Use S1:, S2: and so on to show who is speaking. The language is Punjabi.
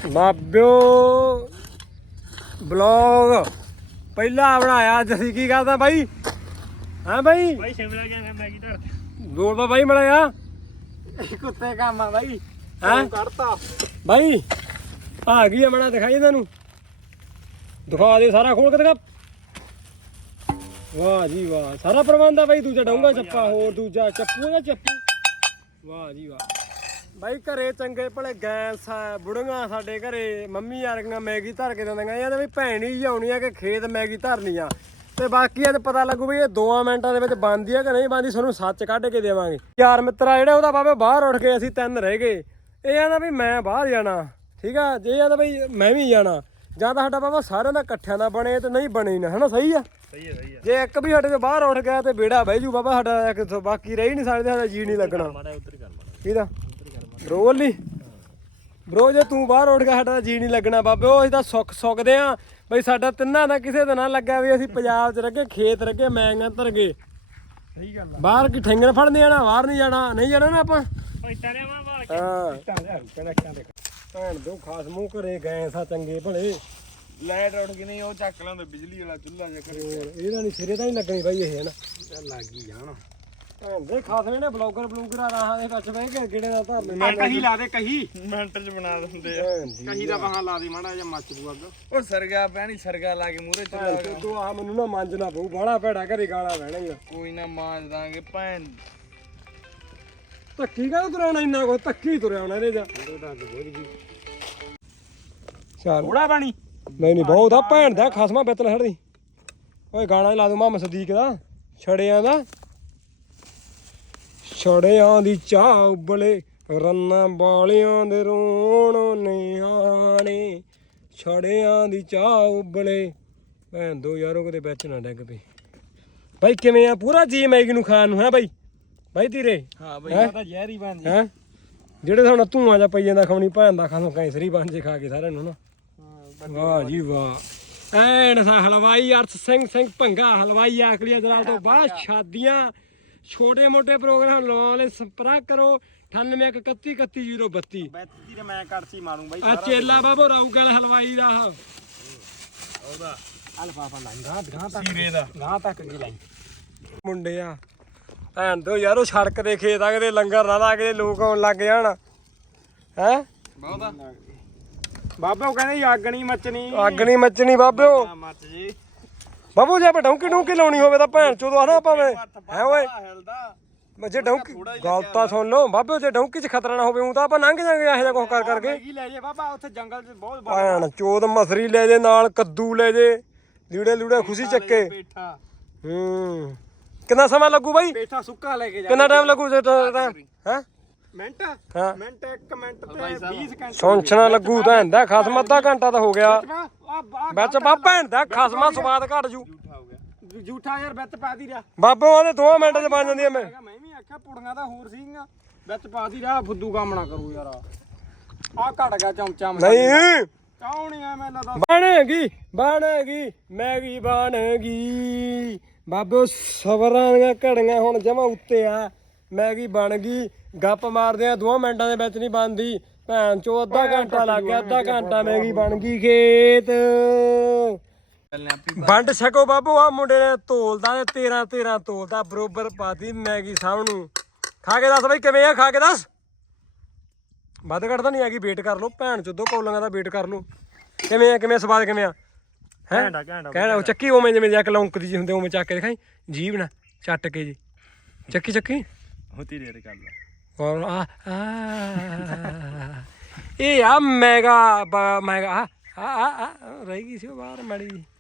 S1: ਬਾਬਿਓ ਬਲੌਗ ਪਹਿਲਾ ਬਣਾਇਆ ਅੱਜ ਅਸੀਂ ਕੀ ਕਰਦਾ ਬਾਈ ਹਾਂ ਬਾਈ
S2: ਸ਼ਿਮਲਾ ਗਿਆ ਮੈਗੀ ਧਰ
S1: ਦੌੜਦਾ ਬਾਈ ਮੜਿਆ
S2: ਕੁੱਤੇ ਕੰਮ ਆ ਬਾਈ
S1: ਹੈਂ
S2: ਕੱਢਤਾ
S1: ਬਾਈ ਆ ਗਈ ਆ ਮੜਾ ਦਿਖਾਈ ਇਹਨਾਂ ਨੂੰ ਦਿਖਾ ਦੇ ਸਾਰਾ ਖੋਲ ਕੇ ਦਿਖਾ ਵਾਹ ਜੀ ਵਾਹ ਸਾਰਾ ਪ੍ਰਬੰਧ ਆ ਬਾਈ ਦੂਜਾ ਡਾਉਂਗਾ ਚੱਪਾ ਹੋਰ ਦੂਜਾ ਚੱਪੂ ਦਾ ਚੱਪੂ ਵਾਹ ਜੀ ਵਾਹ ਬਾਈ ਘਰੇ ਚੰਗੇ ਭਲੇ ਗੈਸ ਆ ਬੁੜੀਆਂ ਸਾਡੇ ਘਰੇ ਮੰਮੀ ਵਰਗੀਆਂ ਮੈਗੀ ਧਰ ਕੇ ਦਿੰਦੀਆਂ ਇਹਦੇ ਵੀ ਭੈਣ ਹੀ ਆਉਣੀ ਆ ਕਿ ਖੇਤ ਮੈਗੀ ਧਰਨੀ ਆ ਤੇ ਬਾਕੀ ਅੱਜ ਪਤਾ ਲੱਗੂ ਵੀ ਇਹ 2 ਮਿੰਟਾਂ ਦੇ ਵਿੱਚ ਬਣਦੀ ਆ ਕਿ ਨਹੀਂ ਬਣਦੀ ਤੁਹਾਨੂੰ ਸੱਚ ਕੱਢ ਕੇ ਦੇਵਾਂਗੇ ਯਾਰ ਮਿੱਤਰਾ ਜਿਹੜਾ ਉਹਦਾ ਬਾਬੇ ਬਾਹਰ ਉੱਠ ਕੇ ਅਸੀਂ 3 ਰਹਿ ਗਏ ਇਹ ਆਂਦਾ ਵੀ ਮੈਂ ਬਾਹਰ ਜਾਣਾ ਠੀਕ ਆ ਜੇ ਆਂਦਾ ਬਈ ਮੈਂ ਵੀ ਜਾਣਾ ਜਾਂ ਤਾਂ ਸਾਡਾ ਬਾਬਾ ਸਾਰਿਆਂ ਦਾ ਇਕੱਠਿਆਂ ਦਾ ਬਣੇ ਤੇ ਨਹੀਂ ਬਣੇ ਨਾ ਹਨਾ ਸਹੀ ਆ
S2: ਸਹੀ ਆ
S1: ਜੇ ਇੱਕ ਵੀ ਸਾਡੇ ਤੋਂ ਬਾਹਰ ਉੱਠ ਗਿਆ ਤੇ ਬੇੜਾ ਬਹਿ ਜੂ ਬਾਬਾ ਸਾਡਾ ਇੱਕ ਬਾਕੀ ਰਹੀ ਨਹੀਂ ਸਕਦੇ ਸਾਡਾ ਜੀ ਨਹੀਂ ਲੱਗਣਾ ਕਿਹਦਾ ਬਰੋ ਵੱਲੀ ਬਰੋ ਜੇ ਤੂੰ ਬਾਹਰ ਉੱਠ ਗਿਆ ਸਾਡਾ ਜੀ ਨਹੀਂ ਲੱਗਣਾ ਬਾਬੇ ਉਹ ਅਸੀਂ ਤਾਂ ਸੁੱਖ ਸੁੱਖਦੇ ਆ ਬਈ ਸਾਡਾ ਤਿੰਨਾਂ ਦਾ ਕਿਸੇ ਦਾ ਨਾ ਲੱਗਾ ਵੀ ਅਸੀਂ ਪੰਜਾਬ 'ਚ ਰਹਿ ਖੇਤ ਰਹਿ ਮੈਂਗਾਂ ਧਰ ਗਏ
S2: ਸਹੀ ਗੱਲ ਆ
S1: ਬਾਹਰ ਕੀ ਠੈਂਗਣ ਫੜਨੇ ਆਣਾ ਬਾਹਰ ਨਹੀਂ ਜਾਣਾ ਨਾ ਆਪਾਂ
S2: ਹਾਂ
S1: ਭੈਣ ਦੋ ਖਾਸ ਮੂੰਹ ਘਰੇ ਗਏ ਸਾ ਚੰਗੇ ਭਲੇ
S2: ਲਾਈਟ ਉੱਡ ਗਈ ਨਹੀਂ ਉਹ ਚੱਕ ਲਾਂਦੇ ਬਿਜਲੀ ਵਾਲਾ ਚੁੱਲ੍ਹਾ ਜਿਹਾ ਕਰੇ
S1: ਇਹਦਾ ਨਹੀਂ ਸਿਰੇ ਤਾਂ ਨਹੀਂ ਲੱਗਣੀ ਬਾਈ ਇਹ ਹਨਾ
S2: ਲੱਗ ਹੀ ਜਾਣ
S1: ਭੈਣ ਦੇ ਖਾਸ ਨੇ ਬਲੌਗਰ ਆ ਰਾਹਾਂ ਦੇ ਵਿੱਚ ਬਹਿ ਕੇ ਕਿਹੜੇ ਦਾ ਧਰਨੇ
S2: ਮੈਂ ਕਹੀ ਲਾ ਦੇ ਕਹੀ ਮਿੰਟ ਚ ਬਣਾ ਦਿੰਦੇ ਆ ਕਹੀ ਦਾ ਬਾਹਾਂ ਲਾ ਦੇ ਮਾੜਾ ਜਿਹਾ ਮੱਚ ਪੂ ਅੱਗ ਉਹ ਸਰਗਾ ਪੈਣੀ ਸਰਗਾ ਲਾ ਕੇ ਮੂਹਰੇ ਚਲਾ
S1: ਤੂੰ ਆ ਮੈਨੂੰ ਨਾ ਮੰਜਣਾ ਪਊ ਬਾਹਲਾ ਭੈੜਾ ਘਰੇ ਗਾਲਾਂ ਬਹਿਣਾ ਹੀ
S2: ਕੋਈ ਨਾ ਮਾਂਜ ਦਾਂਗੇ ਭੈਣ
S1: ਧੱਕੀ ਕਾ ਤੁਰਿਆਉਣਾ ਇੰਨਾ ਕੋ ਧੱਕੀ ਤੁਰਿਆਉਣਾ ਇਹਦੇ ਜਾ ਚੱਲ
S2: ਥੋੜਾ ਪਾਣੀ
S1: ਨਹੀਂ ਬਹੁਤ ਆ ਭੈਣ ਦਾ ਖਸਮਾ ਬਿੱਤਲ ਛੱਡਦੀ ਓਏ ਗਾਣਾ ਲਾ ਦੂੰ ਮੁਹੰਮਦ ਸਦੀਕ ਦਾ ਛੜਿਆਂ ਦਾ ਛੜਿਆਂ ਦੀ ਚਾਹ ਉਬਲੇ ਰੰਨਾਂ ਵਾਲਿਆਂ ਦੇ ਰੋਣ ਨਿਆਣੇ ਛੜਿਆਂ ਦੀ ਚਾਹ ਉਬਲੇ ਭੈਣ ਦੋ ਯਾਰੋ ਕਿਤੇ ਵਿੱਚ ਨਾ ਡਿੱਗ ਪਈ ਬਾਈ ਕਿਵੇਂ ਆ ਪੂਰਾ ਜੀ ਮੈਗੀ ਨੂੰ ਖਾਣ ਨੂੰ ਹੈ ਬਾਈ ਬਾਈ ਤੀਰੇ
S2: ਹਾਂ ਬਾਈ ਉਹ ਤਾਂ ਜ਼ਹਿਰ ਹੀ ਬਣ ਜੀ
S1: ਹੈ ਜਿਹੜੇ ਤੁਹਾਨੂੰ ਧੂਆਂ ਜਾ ਪਈ ਜਾਂਦਾ ਖਾਣੀ ਭੈਣ ਦਾ ਖਾਣੋਂ ਕੈਂਸਰੀ ਬਣ ਜੇ ਖਾ ਕੇ ਸਾਰਿਆਂ ਨੂੰ ਨਾ ਵਾਹ ਜੀ ਵਾਹ ਐਨ ਸਾ ਹਲਵਾਈ ਅਰਥ ਸਿੰਘ ਭੰਗਾ ਹਲਵਾਈ ਆਖਲੀਆਂ ਜਨਾਬ ਤੋਂ ਬਾਅਦ ਸ਼ਾਦੀਆਂ ਛੋਟੇ ਮੋਟੇ ਪ੍ਰੋਗਰਾਮ ਲਾਉਣ ਲਈ ਸੰਪਰਕ ਕਰੋ 9831311032
S2: ਬੈਤੀ ਤੇ ਮੈਂ ਕਰਤੀ ਮਾਰੂੰ ਬਾਈ
S1: ਆ ਚੇਲਾ ਬਾਬੋ ਰਾਊਗਲ ਹਲਵਾਈ ਦਾ
S2: ਉਹਦਾ
S1: ਅਲਫਾਫਾ ਲਾਂਗਾ ਗਾਂ ਤੱਕ
S2: ਸੀਰੇ ਦਾ
S1: ਗਾਂ ਤੱਕ ਕੀ ਲਾਈ ਮੁੰਡੇ ਆ ਭੈਣ ਦੋ ਯਾਰੋ ਸੜਕ ਦੇ ਖੇਤ ਆ ਕਿਤੇ ਲੰਗਰ ਨਾ ਲਾ ਕੇ ਲੋਕ ਆਉਣ ਲੱਗ ਜਾਣ ਹੈ
S2: ਬਹੁਤਾ ਬਾਬਾ ਉਹ ਕਹਿੰਦੇ ਅੱਗ ਨਹੀਂ
S1: ਮੱਚਣੀ ਬਾਬਿਓ
S2: ਮੱਚ ਜੀ
S1: ਬਾਬੂ ਜੇ ਆਪਾਂ ਡੌਂਕੀ ਲਾਉਣੀ ਹੋਵੇ ਤਾਂ ਭੈਣ ਚੋਦੋ ਹਨਾ ਭਾਵੇਂ ਹੈ ਓਏ ਜੇ ਡੌਂਕੀ ਗੱਲ ਤਾਂ ਸੁਣ ਲਓ ਬਾਬਿਓ ਜੇ ਡੌਂਕੀ 'ਚ ਖਤਰਾ ਨਾ ਹੋਵੇ ਉਹ ਤਾਂ ਆਪਾਂ ਲੰਘ ਜਾਾਂਗੇ ਇਹੋ ਜਿਹਾ ਕੁਛ ਕਰ ਕਰਕੇ
S2: ਕੀ ਲੈ ਜੇ ਬਾਬਾ ਉੱਥੇ ਜੰਗਲ 'ਚ ਬਹੁਤ
S1: ਭੈਣ ਚੋਦ ਮਸਰੀ ਲੈ ਜੇ ਨਾਲ ਕੱਦੂ ਲੈ ਜੇ ਲੀੜੇ ਖੁਸ਼ੀ ਚੱਕੇ
S2: ਪੇਠਾ
S1: ਕਿੰਨਾ ਸਮਾਂ ਲੱਗੂ ਬਾਈ
S2: ਪੇਠਾ ਸੁੱਕਾ ਲੈ ਕੇ ਜਾ
S1: ਕਿੰਨਾ ਟਾਈਮ ਲੱਗੂ ਹੈ
S2: ਮਿੰਟ
S1: ਹਾਂ
S2: ਮਿੰਟ 1 ਮਿੰਟ ਤੇ 20 ਸਕਿੰਟ
S1: ਸੌਂਚਣਾ ਲੱਗੂ ਤਾਂ ਹੁੰਦਾ ਖਸਮ ਅੱਧਾ ਘੰਟਾ ਤਾਂ ਹੋ ਗਿਆ ਵਿੱਚ ਬਾ ਭੈਣ ਦਾ ਖਸਮਾ ਸਵਾਦ ਘਟ ਜੂ
S2: ਝੂਠਾ ਯਾਰ ਵਿੱਚ ਪਾ ਦੀ ਰਿਹਾ
S1: ਬਾਬੇ ਉਹਦੇ 2 ਮਿੰਟ 'ਚ ਬਣ ਜਾਂਦੀ ਐ
S2: ਮੈਂ ਵੀ ਆਖਿਆ ਪੁੜੀਆਂ ਤਾਂ ਹੋਰ ਸੀਗੀਆਂ ਵਿੱਚ ਪਾ ਦੀ ਰਿਹਾ ਫੁੱਦੂ ਕੰਮ ਨਾ ਕਰੂ ਯਾਰ ਆ ਘਟ ਗਿਆ ਚਮਚਾ
S1: ਨਹੀਂ
S2: ਕੌਣ ਐ ਮੈਂ ਲੱਗਦਾ
S1: ਬਣੇਗੀ ਮੈਗੀ ਬਣੇਗੀ ਬਾਬੇ ਸਬਰਾਂ ਦੀਆਂ ਘੜੀਆਂ ਹੁਣ ਜਮਾ ਉੱਤੇ ਆ ਮੈਗੀ ਬਣ ਗਈ ਗੱਪ ਮਾਰਦੇ ਆ 2 ਮਿੰਟਾਂ ਦੇ ਵਿੱਚ ਨਹੀਂ ਬਣਦੀ ਭੈਣ ਚੋ ਅੱਧਾ ਘੰਟਾ ਲੱਗ ਗਿਆ ਅੱਧਾ ਘੰਟਾ ਮੈਗੀ ਬਣ ਗਈ ਖੇਤ ਵੰਡ ਛਕੋ ਬਾਬੂ ਆ ਮੁੰਡੇ ਨੇ ਤੋਲਦਾ ਤੇ 13 ਤੋਲਦਾ ਬਰੋਬਰ ਪਾਤੀ ਮੈਗੀ ਸਭ ਨੂੰ ਖਾ ਕੇ ਦੱਸ ਬਈ ਕਿਵੇਂ ਆ ਖਾ ਕੇ ਦੱਸ ਵੱਧ ਘੱਟ ਤਾਂ ਨਹੀਂ ਹੈਗੀ ਵੇਟ ਕਰ ਲਓ ਭੈਣ ਚੋ 2 ਕੌਲੀਆਂ ਦਾ ਵੇਟ ਕਰ ਲਓ ਕਿਵੇਂ ਸਵਾਦ ਕਿਵੇਂ ਆ ਹੈ ਕਹਿਣਾ ਉਹ ਚੱਕੀ ਉਵੇਂ ਜਿਵੇਂ ਜਾ ਕੇ ਲੌਂਕਦੀ ਜੀ ਹੁੰਦੇ ਉਵੇਂ ਚੱਕ ਕੇ ਦਿਖਾਈ ਜੀਭ ਨਾ ਚੱਟ ਕੇ ਜੀ ਚੱਕੀ
S2: ਹੋਤੀ ਰੇਟ ਕਰ ਲੈ
S1: ਔਰ ਇਹ ਆ ਮੈਗਾ ਰਹਿ ਗਈ ਸੀ ਉਹ ਬਾਹਰ ਮਾੜੀ